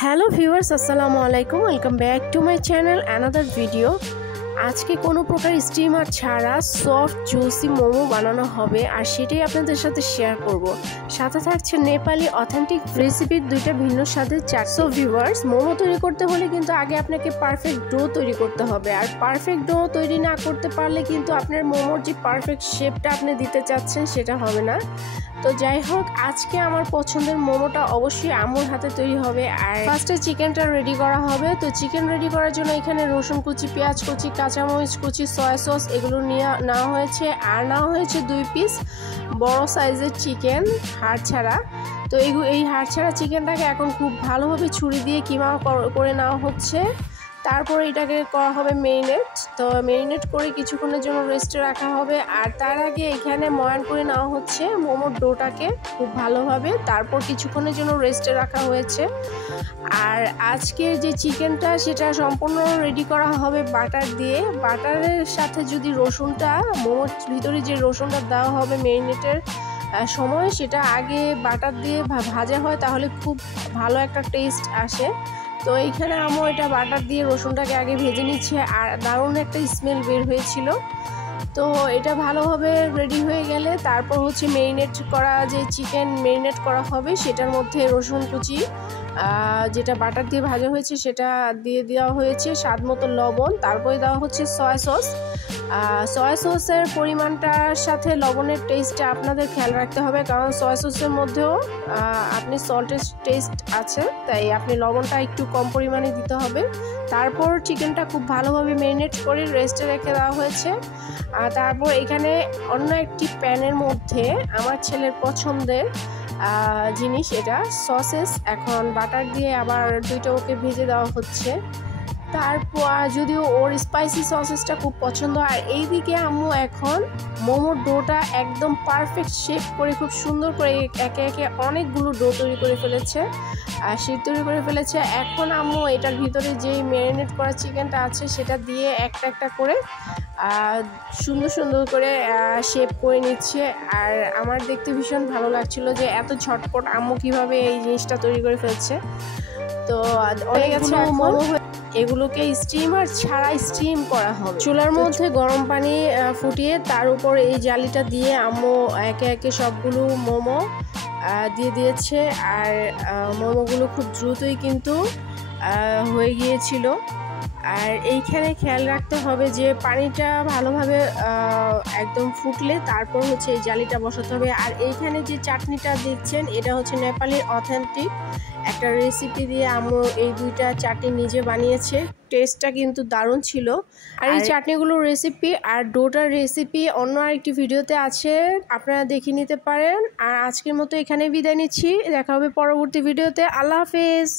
Hello viewers, আসসালামু আলাইকুম। Welcome back to my channel another video. আজকে কোনো প্রকার স্টিমার ছাড়া সফট জুসি মোমো বানানো হবে, আর সেটাই আপনাদের সাথে শেয়ার করব। সাথে থাকছে নেপালি অথেন্টিক রেসিপির দুইটা ভিন্ন স্বাদের চাট। সো ভিউয়ার্স, মোমো তৈরি করতে হলে কিন্তু আগে আপনাকে পারফেক্ট ডো তৈরি করতে হবে, আর পারফেক্ট ডো তৈরি না করতে পারলে কিন্তু আপনার মোমোর যে পারফেক্ট শেপটা আপনি দিতে চাচ্ছেন সেটা হবে না। তো যাই হোক, আজকে আমার পছন্দের মোমোটা অবশ্যই আম্মুর হাতে তৈরি হবে। আর ফার্স্টে চিকেনটা রেডি করা হবে। তো চিকেন রেডি করার জন্য এখানে রসুন কুচি, পেঁয়াজ কুচি, কাঁচামরিচ কুচি, সয়া সস এগুলো নিয়ে নেওয়া হয়েছে। আর নেওয়া হয়েছে 2 পিস বড় সাইজের চিকেন, হাড় ছাড়া। তো এই হাড় ছাড়া চিকেনটাকে এখন খুব ভালোভাবে ছুরি দিয়ে কিমা করে নেওয়া হচ্ছে। তারপরে এটাকে করা হবে মেরিনেট। তো মেরিনেট করে কিছুক্ষণের জন্য রেস্টে রাখা হবে। আর তার আগে এখানে ময়ান করে নেওয়া হচ্ছে মোমোর ডোটাকে খুব ভালোভাবে, তারপর কিছুক্ষণের জন্য রেস্টে রাখা হয়েছে। আর আজকে যে চিকেনটা সেটা সম্পূর্ণ রেডি করা হবে বাটার দিয়ে। বাটারের সাথে যদি রসুনটা, মোমোর ভিতরে যে রসুনটা দেওয়া হবে মেরিনেটের সময়, সেটা আগে বাটার দিয়ে ভাজা হয়, তাহলে খুব ভালো একটা টেস্ট আসে। তো এইখানে আম্মু এটা বাটার দিয়ে রসুনটাকে আগে ভেজে নিচ্ছে, আর দারুণ একটা স্মেল বের হয়েছিল। তো এটা ভালোভাবে রেডি হয়ে গেলে তারপর হচ্ছে মেরিনেট করা যে চিকেন মেরিনেট করা হবে সেটার মধ্যে রসুন কুচি, যেটা বাটার দিয়ে ভাজা হয়েছে সেটা দিয়ে দেওয়া হয়েছে, স্বাদ মতো লবণ, তারপরে দেওয়া হচ্ছে সয়া সস। সয়া সসের পরিমাণটার সাথে লবণের টেস্টটা আপনাদের খেয়াল রাখতে হবে, কারণ সয়া সসের মধ্যেও আপনি সল্টের টেস্ট আছে, তাই আপনি লবণটা একটু কম পরিমাণে দিতে হবে। তারপর চিকেনটা খুব ভালোভাবে মেরিনেট করে রেস্টে রেখে দেওয়া হয়েছে। আর তারপর এখানে অন্য একটি প্যানের মধ্যে আমার ছেলের পছন্দের জিনিস, এটা সসেস, এখন বাটার দিয়ে আবার দুইটা ওকে ভেজে দেওয়া হচ্ছে। তারপর যদিও ওর স্পাইসি সসেসটা খুব পছন্দ। আর এইদিকে আম্মু এখন মোমোর ডোটা একদম পারফেক্ট শেপ করে খুব সুন্দর করে একে একে অনেকগুলো ডো তৈরি করে ফেলেছে, আর শেপ তৈরি করে ফেলেছে। এখন আম্মু এটার ভিতরে যেই ম্যারিনেট করা চিকেনটা আছে সেটা দিয়ে একটা একটা করে সুন্দর সুন্দর করে শেপ করে নিচ্ছে। আর আমার দেখতে ভীষণ ভালো লাগছিল যে এত ঝটপট আম্মু কিভাবে এই জিনিসটা তৈরি করে ফেলছে। তো অনেক আছে মোমো, এগুলোকে স্টিমার ছাড়া স্টিম করা হবে। চুলার মধ্যে গরম পানি ফুটিয়ে তার উপর এই জালিটা দিয়ে আম্মু একে একে সবগুলো মোমো দিয়ে দিয়েছে। আর মোমোগুলো খুব দ্রুতই কিন্তু হয়ে গিয়েছিল। আর এইখানে খেয়াল রাখতে হবে যে পানিটা ভালোভাবে একদম ফুটলে তারপর হচ্ছে এই জালিটা বসাতে হবে। আর এইখানে যে চাটনিটা দেখছেন এটা হচ্ছে নেপালের অথেন্টিক একটা রেসিপি দিয়ে আম্মু এই দুইটা চাটনি নিজে বানিয়েছে। টেস্টটা কিন্তু দারুণ ছিল। আর এই চাটনিগুলোর রেসিপি আর ডোটার রেসিপি অন্য আরেকটি ভিডিওতে আছে, আপনারা দেখে নিতে পারেন। আর আজকের মতো এখানে বিদায় নিচ্ছি, দেখা হবে পরবর্তী ভিডিওতে। আল্লাহ হাফেজ।